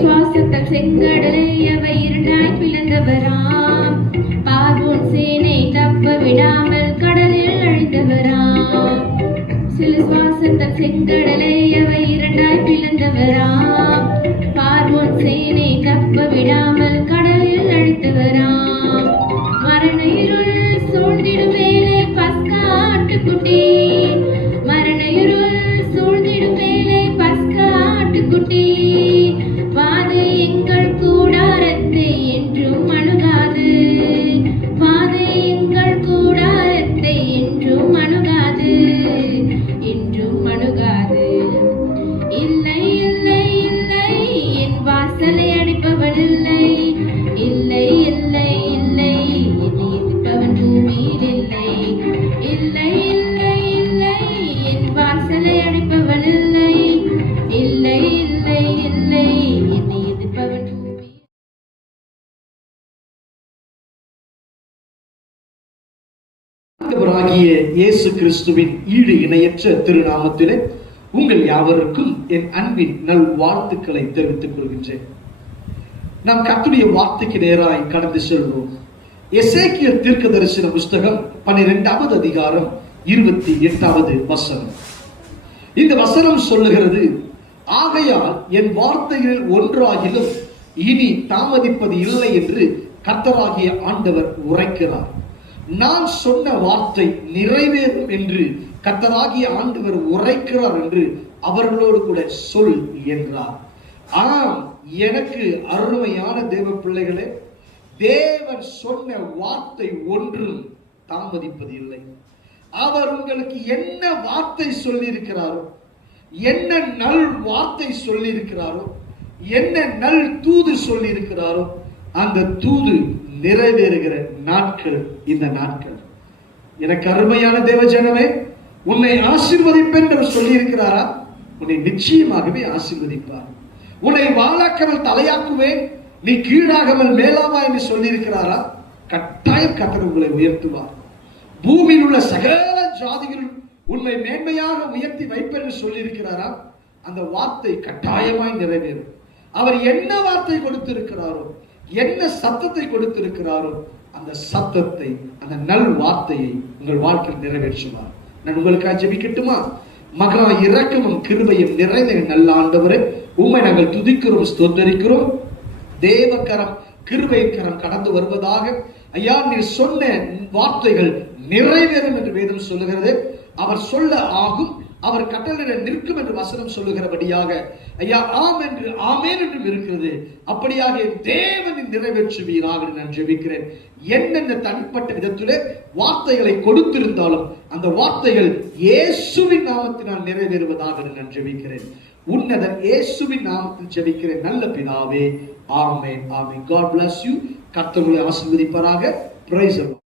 சுவாசத்தால் செங்கடலை அவை இரண்டாய் பிளந்தவராம். பார்வோன் சேனை தப்ப விடாமல் கடலில் அழிந்தவராம். சில சுவாசத்தால் செங்கடலை அவை இரண்டாய் பிளந்தவராம். பார்வோன் சேனை தப்ப விடாமல் கடலில் அழித்தவராம். மரண இருள் சூழ்ந்திடும் வேலை பஸ்கா ஆட்டுக்குட்டி. மரண இருள் சூழ்ந்திடும் வேலை பஸ்கா ஆட்டுக்குட்டி. வாதை எங்கள் கூடாரத்தை என்றும் அணுகாது. வாதை எங்கள் கூடாரத்தை என்றும் அணுகாது. என்றும் அணுகாது. இல்லை இல்லை இல்லை என் வாசலை அடிப்பவன் இல்லை. இல்லை இல்லை இல்லை என்னை எதிர்ப்பவன் பூமியில் இல்லை. இல்லை இல்லை இல்லை என் வாசலை அடிப்பவன் இல்லை. இல்லை இல்லை இல்லை என்னை எதிர்ப்பவன் பூமியில். ஆண்டவராகிய இயேசு கிறிஸ்துவின் ஈடு இணையற்ற திருநாமத்திலே உங்கள் யாவருக்கும் என் அன்பின் நல் வாழ்த்துக்களை தெரிவித்துக் கொள்கின்றேன். நாம் கர்த்தருடைய வார்த்தைக்கு நேராய் கடந்து செல்வோம். எசேக்கியேல் தீர்க்கதரிசன புஸ்தகம் 12வது அதிகாரம் 28வது வசனம். இந்த வசனம் சொல்லுகிறது, ஆகையால் என் வார்த்தையில் ஒன்றாகிலும் இனி தாமதிப்பது இல்லை என்று கர்த்தராகிய ஆண்டவர் உரைக்கிறார். நான் சொன்ன வார்த்தை நிறைவேறும் என்று கர்த்தராகிய ஆண்டவர் உரைக்கிறார் என்று அவர்களோடு கூட சொல் என்றார். ஆம், எனக்கு அருமையான தேவ பிள்ளைகளே, தேவன் சொன்ன வார்த்தை ஒன்றும் தாமதிப்பது இல்லை. அவர் உங்களுக்கு என்ன வார்த்தை சொல்லியிருக்கிறாரோ, என்ன நல் வார்த்தை சொல்லியிருக்கிறாரோ, என்ன நல் தூது சொல்லியிருக்கிறாரோ, அந்த தூது நிறைவேறுகிற நாட்கள் இந்த நாட்கள். எனக்கு அருமையான தேவ ஜனமே, உன்னை ஆசீர்வதிப்பேன் என்று சொல்லி இருக்கிறாரா? உன்னை நிச்சயமாகவே ஆசீர்வதிப்பார். உன்னை வாழாக்காமல் தலையாக்குவேன், நீ கீழாகாமல் மேலாவா என்று சொல்லியிருக்கிறாரா? கட்டாயம் கர்த்தர் உங்களை உயர்த்துவார். பூமியில் உள்ள சகல ஜாதிகளும் உன்னை மேன்மையாக உயர்த்தி வைப்பேன் என்று சொல்லியிருக்கிறாரா? அந்த வார்த்தை கட்டாயமாய் நிறைவேறும். அவர் என்ன வார்த்தை கொடுத்திருக்கிறாரோ, என்ன சத்தத்தை கொடுத்திருக்கிறாரோ, அந்த சத்தத்தை, அந்த நல் வார்த்தையை உங்கள் வாழ்க்கையில் நிறைவேற்றுவார். நான் உங்களுக்காக ஜெபிக்கட்டுமா? மகா இரக்கமும் கிருபையும் நிறைந்த நல்ல ஆண்டவரே, உம்மை நாங்கள் துதிக்கிறோம், ஸ்தோத்தரிக்கிறோம். தேவக்கரம், கிருபையின் கரம் கடந்து வருவதாக. ஐயா, நீர் சொன்ன வார்த்தைகள் நிறைவேறும் என்று வேதம் சொல்லுகிறது. அவர் சொல்ல ஆகும், அவர் கட்டளையிட நிற்கும் என்று வசனம் சொல்லுகிறபடியாக ஐயா, ஆம் என்று ஆமேன் என்றும் இருக்கிறது. அப்படியாக தேவனை நிறைவேற்றுவீராக நான் ஜெபிக்கிறேன். என்னென்ன தனிப்பட்ட விதத்திலே வார்த்தைகளை கொடுத்திருந்தாலும் அந்த வார்த்தைகள் இயேசுவின் நாமத்தினால் நிறைவேறுவதாக நான் ஜெபிக்கிறேன். உன்னதன் இயேசுவின் நாமத்தில் ஜெபிக்கிறேன் நல்ல பிதாவே. ஆமென், ஆமென். God bless you. கர்த்தர் உங்களை ஆசீர்வதிப்பாராக. Praise the Lord.